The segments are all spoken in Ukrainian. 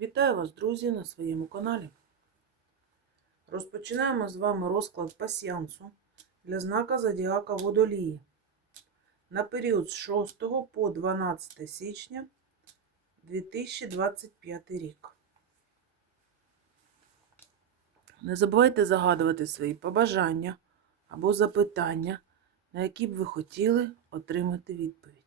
Вітаю вас, друзі, на своєму каналі. Розпочинаємо з вами розклад пасіянсу для знака Зодіака Водолії на період з 6 по 12 січня 2025 рік. Не забувайте загадувати свої побажання або запитання, на які б ви хотіли отримати відповідь.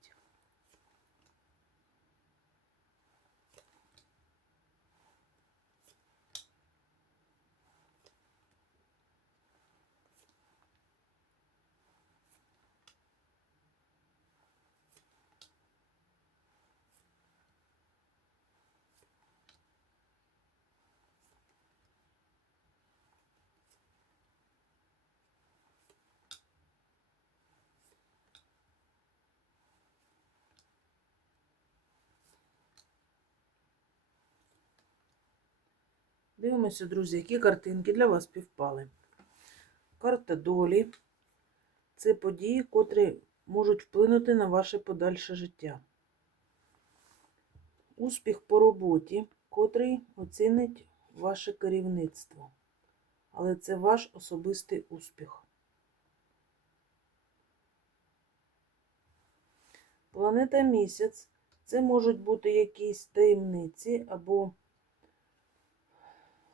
Дивимося, друзі, які картинки для вас співпали. Карта долі це події, котрі можуть вплинути на ваше подальше життя. Успіх по роботі, котрий оцінить ваше керівництво. Але це ваш особистий успіх. Планета місяць це можуть бути якісь таємниці або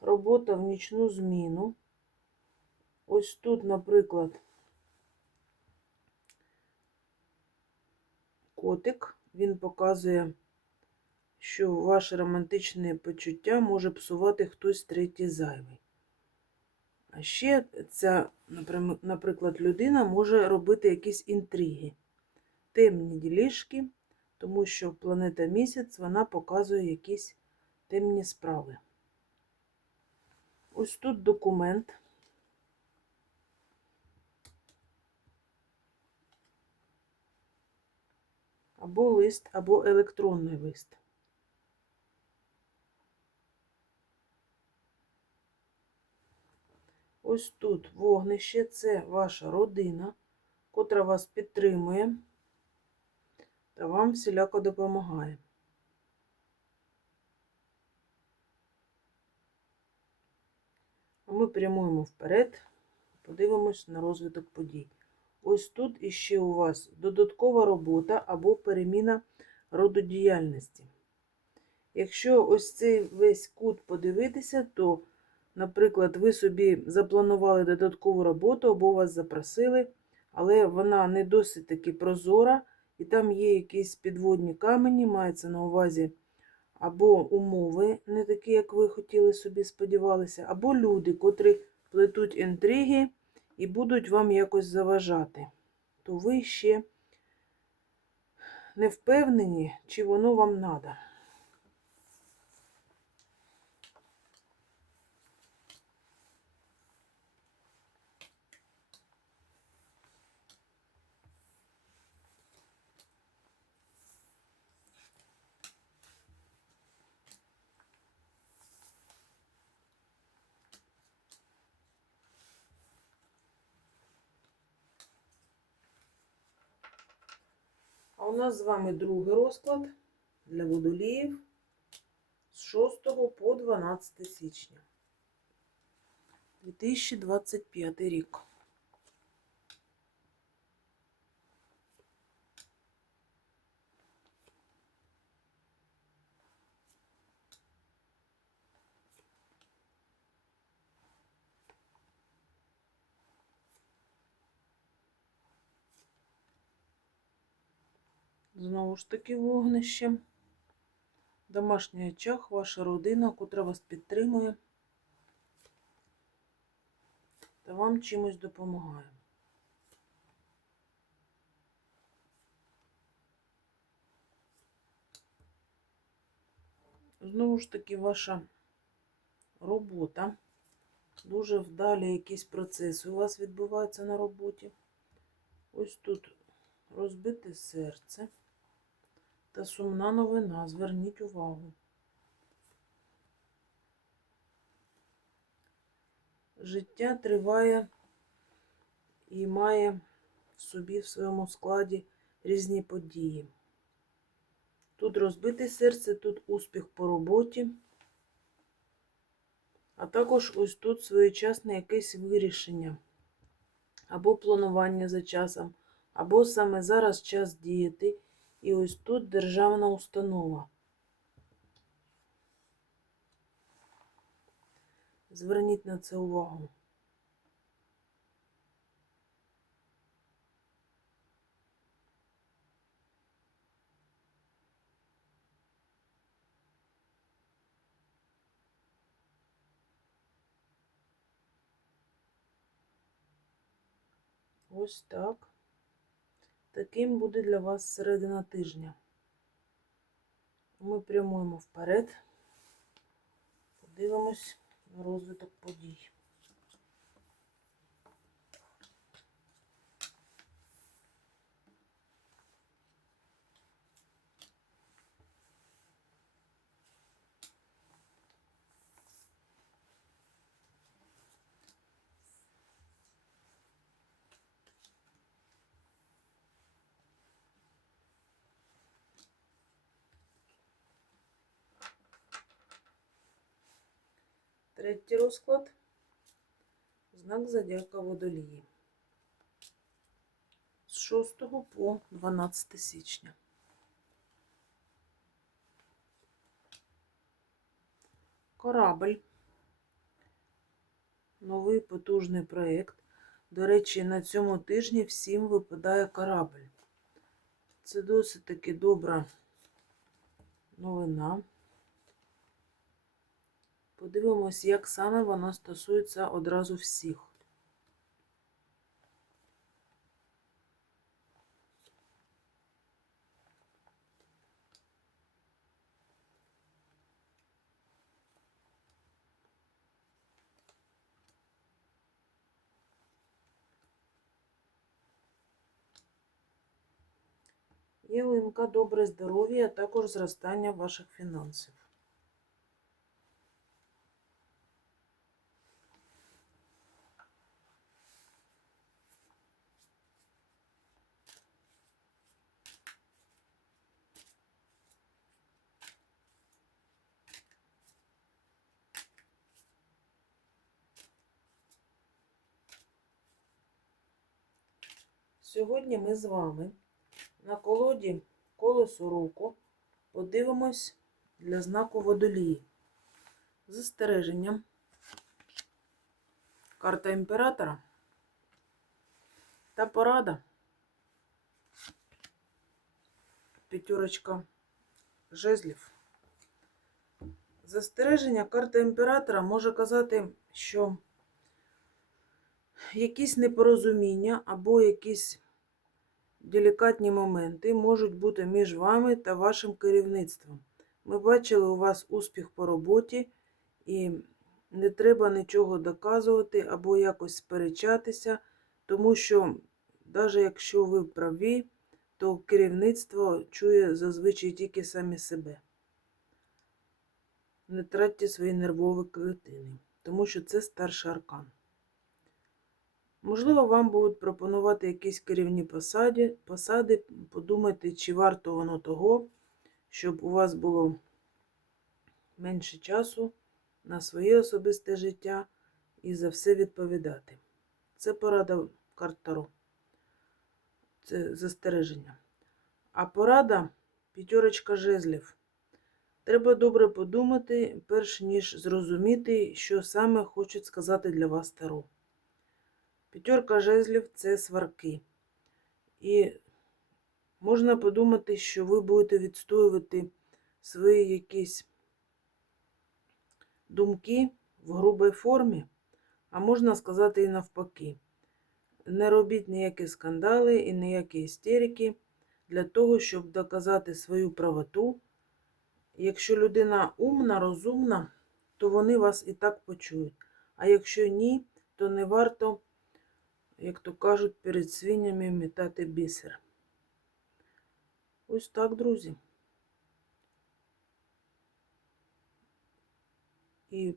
робота в нічну зміну. Ось тут, наприклад, котик, він показує, що ваше романтичне почуття може псувати хтось третій зайвий. А ще ця, наприклад, людина може робити якісь інтриги, темні ділішки, тому що планета місяць вона показує якісь темні справи. Ось тут документ. Або лист, або електронний лист. Ось тут вогнище це ваша родина, котра вас підтримує та вам всіляко допомагає. Ми прямуємо вперед, подивимось на розвиток подій. Ось тут іще у вас додаткова робота або переміна роду діяльності. Якщо ось цей весь кут подивитися, то, наприклад, ви собі запланували додаткову роботу, або вас запросили, але вона не досить таки прозора, і там є якісь підводні камені, мається на увазі або умови, не такі, як ви хотіли собі сподівалися, або люди, котрі плетуть інтриги і будуть вам якось заважати, то ви ще не впевнені, чи воно вам треба. У нас з вами другий розклад для водоліїв з 6 по 12 січня 2025 рік. Знову ж таки вогнище. Домашній очаг, ваша родина, котра вас підтримує та вам чимось допомагає. Знову ж таки, ваша робота. Дуже вдалі якісь процеси у вас відбуваються на роботі. Ось тут розбите серце та сумна новина. Зверніть увагу. Життя триває і має в собі в своєму складі різні події. Тут розбите серце, тут успіх по роботі, А також ось тут своєчасне якесь вирішення, або планування за часом, або саме зараз час діяти. І ось тут державна установа. Зверніть на це увагу. Ось так. Таким буде для вас середина тижня. Ми прямуємо вперед. Подивимось на розвиток подій. Третій розклад. Знак зодіака водолії. З 6 по 12 січня. Корабль. Новий потужний проєкт. До речі, на цьому тижні всім випадає корабль. Це досить таки добра новина. Подивимось, як саме вона стосується одразу всіх. Ялинка, добре здоров'я, а також зростання ваших фінансів. Сьогодні ми з вами на колоді колесо року подивимось для знаку водолії. Застереженням. Карта імператора та порада. П'ятерочка жезлів. Застереження карта імператора може казати, що якісь непорозуміння або якісь делікатні моменти можуть бути між вами та вашим керівництвом. Ми бачили у вас успіх по роботі, і не треба нічого доказувати або якось сперечатися, тому що, навіть якщо ви праві, то керівництво чує зазвичай тільки самі себе. Не тратьте свої нервові клітини, тому що це старший аркан. Можливо, вам будуть пропонувати якісь керівні посади, посади. Подумайте, чи варто воно того, щоб у вас було менше часу на своє особисте життя і за все відповідати. Це порада карт Це застереження. А порада п'ятерочка жезлів. Треба добре подумати, перш ніж зрозуміти, що саме хочуть сказати для вас Таро. П'ятерка жезлів це сварки. І можна подумати, що ви будете відстоювати свої якісь думки в грубій формі, а можна сказати і навпаки. Не робіть ніякі скандали і ніякі істерики для того, щоб доказати свою правоту. Якщо людина умна, розумна, то вони вас і так почують. А якщо ні, то не варто як то кажуть, перед свинями метати бісер. Ось так, друзі. І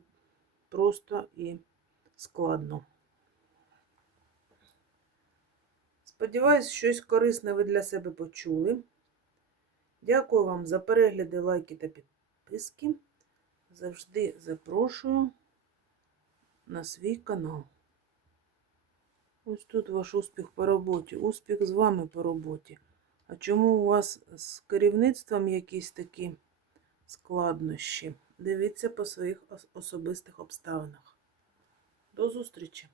просто і складно. Сподіваюсь, щось корисне ви для себе почули. Дякую вам за перегляди, лайки та підписки. Завжди запрошую на свій канал. Ось тут ваш успіх по роботі, успіх з вами по роботі. А чому у вас з керівництвом якісь такі складнощі? Дивіться по своїх особистих обставинах. До зустрічі!